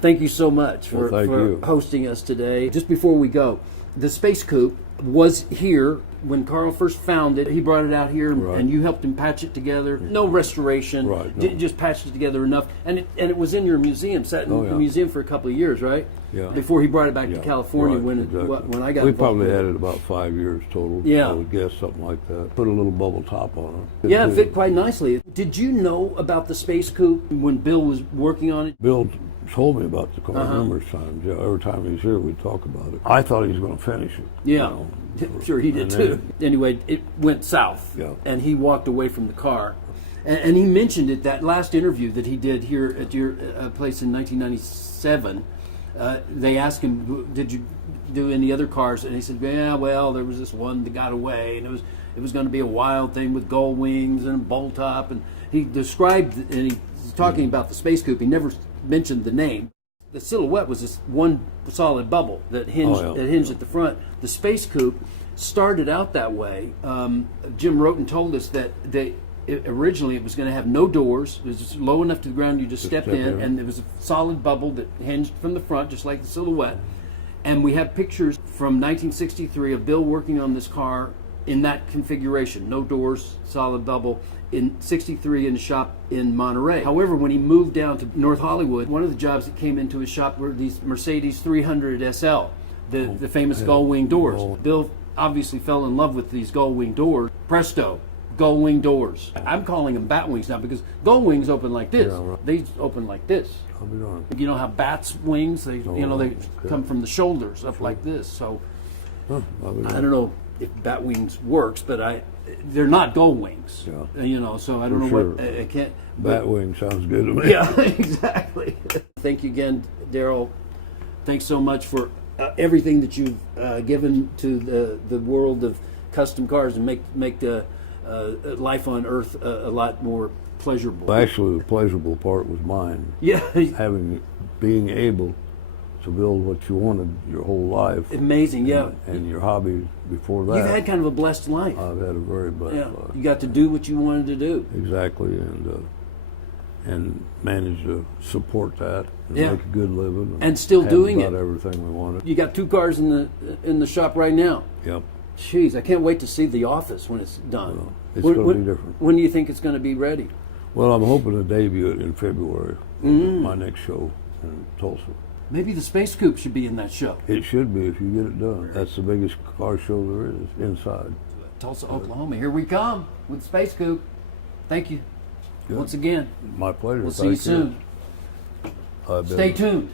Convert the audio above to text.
thank you so much for hosting us today. Just before we go, the Space Coupe was here when Carl first found it. He brought it out here, and you helped him patch it together. No restoration, just patched it together enough. And it was in your museum, sat in the museum for a couple of years, right? Yeah. Before he brought it back to California when I got We involved probably had it about 5 years total. Yeah. I would guess something like that. Put a little bubble top on it. Yeah, it fit quite nicely. Did you know about the Space Coupe when Bill was working on it? Bill told me about the car numerous times. Yeah, every time he's here, we'd talk about it. I thought he was going to finish it. Yeah, sure he did too. Anyway, it went south, and he walked away from the car. And he mentioned it that last interview that he did here at your place in 1997. They asked him, "Did you do any other cars?" And he said, "Yeah, well, there was this one that got away, and it was going to be a wild thing with gull wings and a bolt top." And he described, and he's talking about the Space Coupe. He never mentioned the name. The silhouette was this one solid bubble that hinged at the front. The Space Coupe started out that way. Jim Roten told us that originally it was going to have no doors. It was just low enough to the ground, you just step in, and it was a solid bubble that hinged from the front, just like the silhouette. And we have pictures from 1963 of Bill working on this car in that configuration, no doors, solid bubble, in 63 in the shop in Monterey. However, when he moved down to North Hollywood, one of the jobs that came into his shop were these Mercedes 300 SL, the famous gull wing doors. Bill obviously fell in love with these gull wing doors. Presto, gull wing doors. I'm calling them bat wings now because gull wings open like this. Yeah, right. They open like this. I'll be darned. You know how bats' wings, they come from the shoulders up like this. So I don't know if bat wings works, but they're not gull wings. Yeah. So I don't know what I can't. Bat wing sounds good to me. Yeah, exactly. Thank you again, Darryl. Thanks so much for everything that you've given to the world of custom cars and make life on Earth a lot more pleasurable. Well, actually, the pleasurable part was mine. Yeah. Being able to build what you wanted your whole life. Amazing, yeah. And your hobby before that. You've had kind of a blessed life. I've had a very blessed life. You got to do what you wanted to do. Exactly, and managed to support that and make a good living. And still doing about everything we wanted. You got 2 cars in the shop right now. Yep. Jeez, I can't wait to see the office when it's done. Well, it's going to be different. When do you think it's going to be ready? Well, I'm hoping to debut it in February. My next show in Tulsa. Maybe the Space Coupe should be in that show. It should be if you get it done. That's the biggest car show there is inside. Tulsa, Oklahoma. Here we come with Space Coupe. Thank you. Good. Once again. My pleasure. We'll see you soon. Stay tuned.